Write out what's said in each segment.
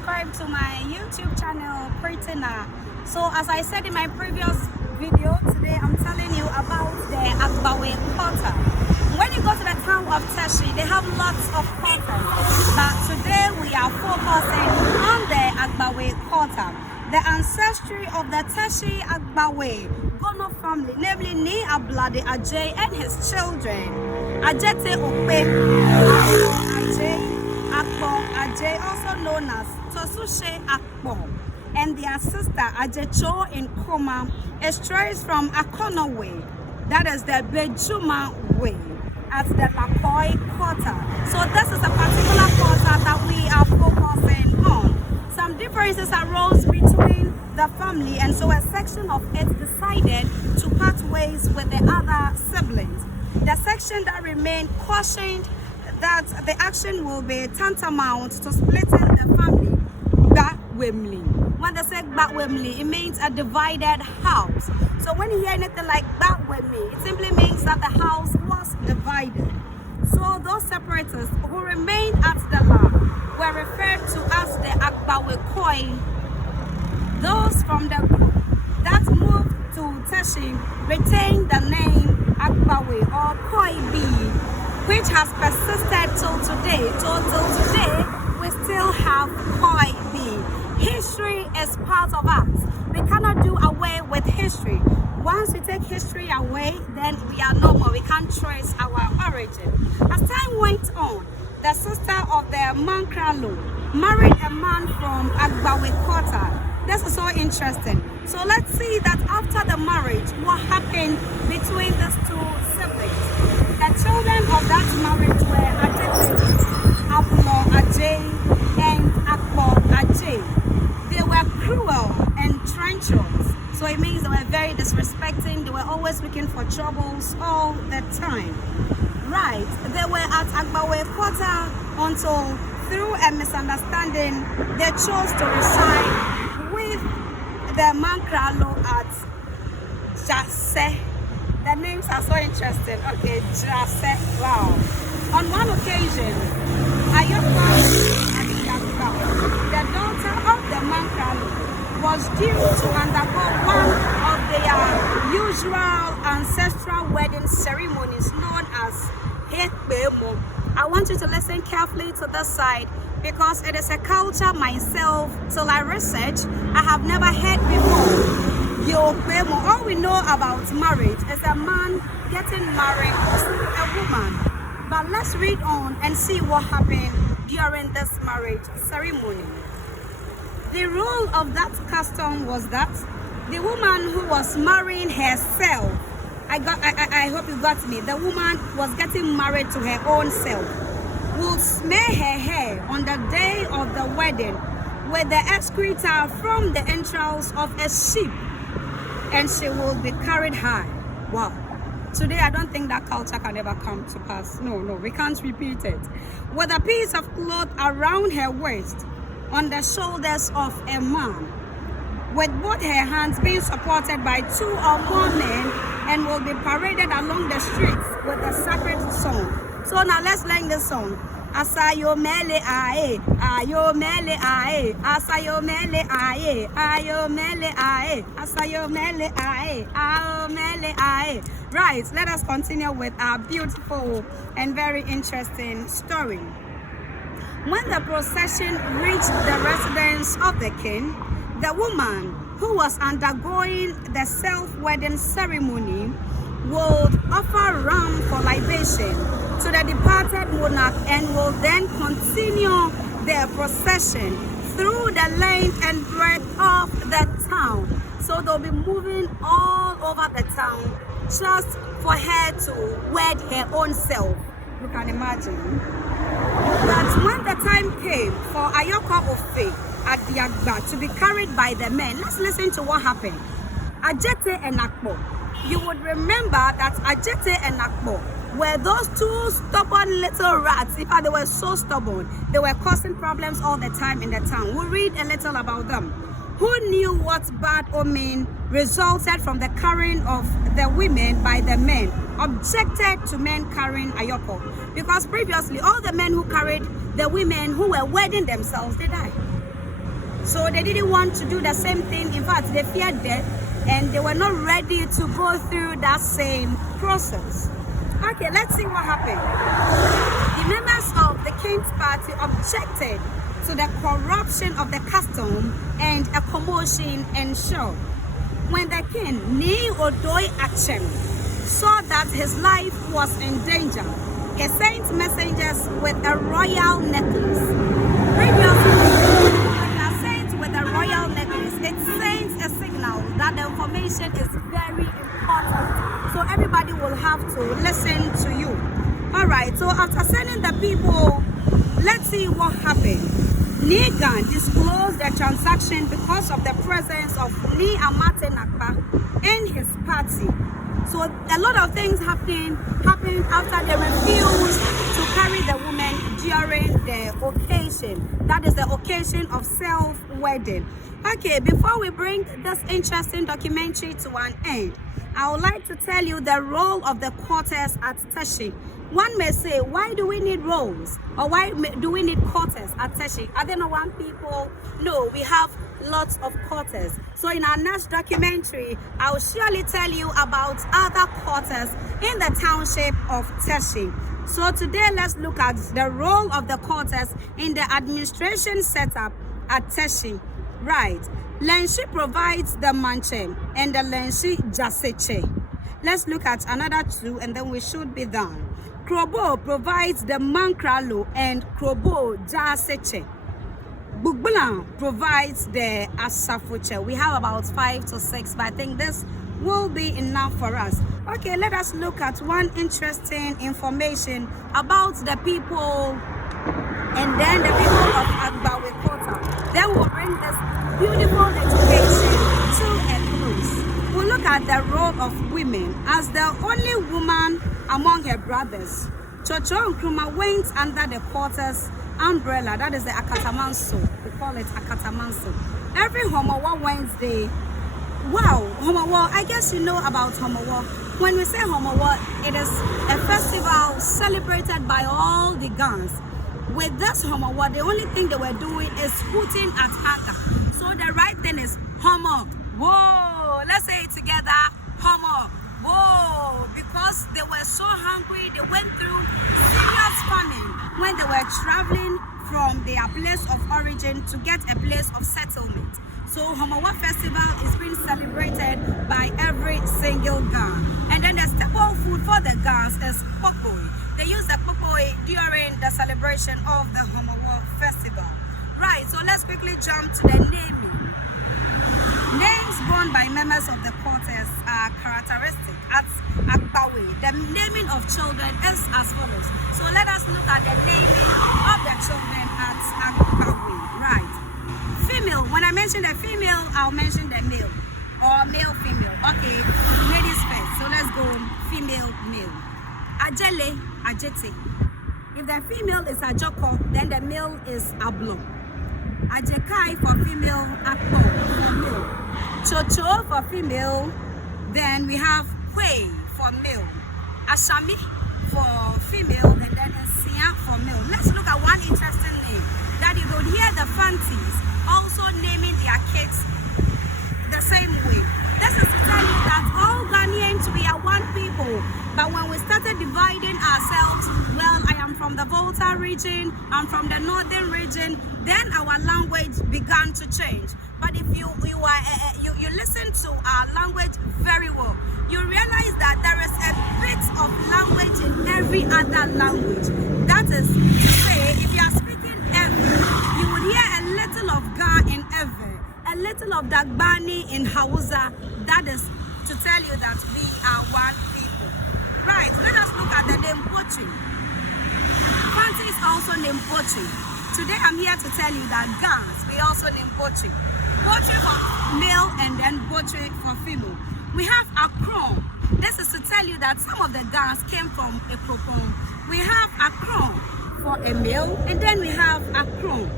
subscribe to my YouTube channel, Pritina. So as I said in my previous video, today I'm telling you about the Agbawe quarter. When you go to the town of Teshie, they have lots of quarters, but today we are focusing on the Agbawe quarter. The ancestry of the Teshie Agbawe Gono family, namely Ni Ablade Ajay and his children, Ajete Ope, Akpo Ajay, also known as Tosushe Akpo, and their sister Ajecho in Koma, is traced from Akono Way, that is the Bejuma Way, at the Lakoi quarter. So this is a particular quarter that we are focusing on. Some differences arose between the family, and so a section of it decided to part ways with the other siblings. The section that remained cautioned that the action will be tantamount to splitting the family. Bawemli. When they say Bawemli, it means a divided house. So when you hear anything like Bawemli, it simply means that the house was divided. So those separatists who remained at the land were referred to as the Agbawe Koi. Those from the group that moved to Teshie retained the name Agbawe or Koi B, which has persisted till today. Till today, we still have Koi B. History is part of us. We cannot do away with history. Once we take history away, then we are no more. We can't trace our origin. As time went on, the sister of the Mankralo married a man from Agbawe quarter. This is so interesting. So let's see that after the marriage, what happened between these two siblings. The children of that marriage were Aplo Ajay and Akpo Ajay. They were cruel and treacherous. So it means they were very disrespecting. They were always looking for troubles all the time. Right, they were at Agbawe quarter until through a misunderstanding, they chose to reside with the Mankralo at Jase. The names are so interesting. Okay, Jase. Wow. On one occasion, Ayoko Adiyagba, the daughter of the Mankralo, was due to undergo one of their usual ancestral wedding ceremonies known as Hekbemo. I want you to listen carefully to this side because it is a culture myself, till I research, I have never heard before. Yokbemo. All we know about marriage is a man getting married to a woman. But let's read on and see what happened during this marriage ceremony. The rule of that custom was that the woman who was marrying herself, I hope you got me, the woman was getting married to her own self, would smear her hair on the day of the wedding with the excreta from the entrails of a sheep, and she will be carried high. Wow. Today, I don't think that culture can ever come to pass. No, we can't repeat it. With a piece of cloth around her waist, on the shoulders of a man, with both her hands being supported by two or more men, and will be paraded along the streets with a sacred song. So now let's learn this song. Asayo mele ae, ayo mele ae, asayo mele ae, ayo mele ae, asayo mele ae, ayo mele ae. Right, let us continue with our beautiful and very interesting story. When the procession reached the residence of the king, the woman who was undergoing the self-wedding ceremony would offer ram for libation to the departed monarch and will then continue their procession through the length and breadth of the town. So they'll be moving all over the town just for her to wed her own self. You can imagine. But when the time came for Ayoko Ofe Adiyagba to be carried by the men, let's listen to what happened. Ajete and Akpo. You would remember that Ajete and Akpo were those two stubborn little rats. In fact, they were so stubborn. They were causing problems all the time in the town. We'll read a little about them. Who knew what bad omen resulted from the carrying of the women by the men, objected to men carrying Ayoko. Because previously, all the men who carried the women who were wedding themselves, they died. So they didn't want to do the same thing. In fact, they feared death and they were not ready to go through that same process. Okay, let's see what happened. The members of the king's party objected to the corruption of the custom and a commotion ensued. When the king, Ni Odoi Achem, saw that his life was in danger, he sent messengers with a royal necklace. Previously, when you are sent with a royal necklace, it sends a signal that the information is very important. So everybody will have to listen to you. Alright, so after sending the people, let's see what happened. Nigan disclosed the transaction because of the presence of Ni Amate Nakpa and his party. So a lot of things happened after they refused to carry the woman during the occasion. That is the occasion of self-wedding. Okay, before we bring this interesting documentary to an end, I would like to tell you the role of the quarters at Teshie. One may say, why do we need roles? Or why do we need quarters at Teshie? Are there no one people? No, we have lots of quarters. So in our next documentary, I will surely tell you about other quarters in the township of Teshie. So today, let's look at the role of the quarters in the administration setup at Teshie. Right. Lenshi provides the manche and the Lenshi jaseche. Let's look at another two and then we should be done. Krobo provides the mankralo and Krobo jaseche. Bugbulan provides the asafuche. We have about 5 to 6, but I think this will be enough for us. Okay, let us look at one interesting information about the people and then the people of Agbawe Kota. Then we'll bring this beautiful education to a close. We'll look at the role of women. As the only woman among her brothers, Chocho Nkrumah went under the quarters umbrella, that is the Akatamanso. We call it Akatamanso. Every Homowa Wednesday. Wow, Homowa, I guess you know about Homowa. When we say Homowa, it is a festival celebrated by all the guns. With this Homowa, the only thing they were doing is putting at hunger. So the right thing is Homo. Whoa, let's say it together. Homo. Whoa, because they were so hungry, they went through serious famine when they were traveling from their place of origin to get a place of settlement. So Homowa festival is being celebrated by every single Ga. And then the staple food for the Gas is pokoi. They use the pokoi during the celebration of the Homowa festival. Right, so let's quickly jump to the naming. Names borne by members of the quarters are characteristic at Agbawe. The naming of children is as follows. So let us look at the naming of the children at Agbawe. Right. Female. When I mention the female, I'll mention the male. Or male, female. Okay. Ladies first. So let's go female, male. Ajele, Ajete. If the female is Ajoko, then the male is Ablo. Ajekai for female, Akpo for male. Chocho for female, then we have Kwe for male. Ashami for female, and then Sia for male. Let's look at one interesting name that you could hear the Fantis also naming their kids the same way. This is to tell you that all Ghanaians, we are one people. But when we started dividing ourselves, well, I am from the Volta region, I'm from the northern region, then our language began to change. But if you listen to our language very well, you realize that there is a bit of language in every other language. That is to say, if you are speaking Ewe, you would hear a little of Ga in Ewe, a little of Dagbani in Hausa. That is to tell you that we are one people. Right, let us look at the name Bochi. Fanti is also named Bochi. Today I'm here to tell you that Gans, we also name Bochi. Bochi for male and then Bochi for female. We have Akron. This is to tell you that some of the Gans came from Ekropon. We have Akron for a male and then we have Akron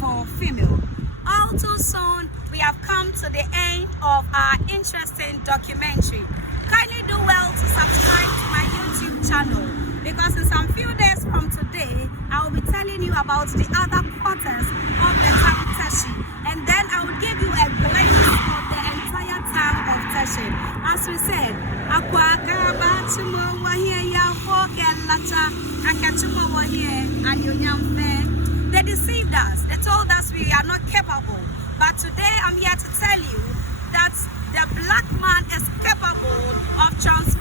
for female. All too soon, we have come to the end of our interesting documentary. Kindly do well to subscribe to my YouTube channel because in some few days from today, I will be telling you about the other quarters of the town Teshie. And then as we said, Aquagaba, Timo, here, ya forget Lata, Akatimo, here, and Yonyam Fair. They deceived us. They told us we are not capable. But today I'm here to tell you that the black man is capable of transforming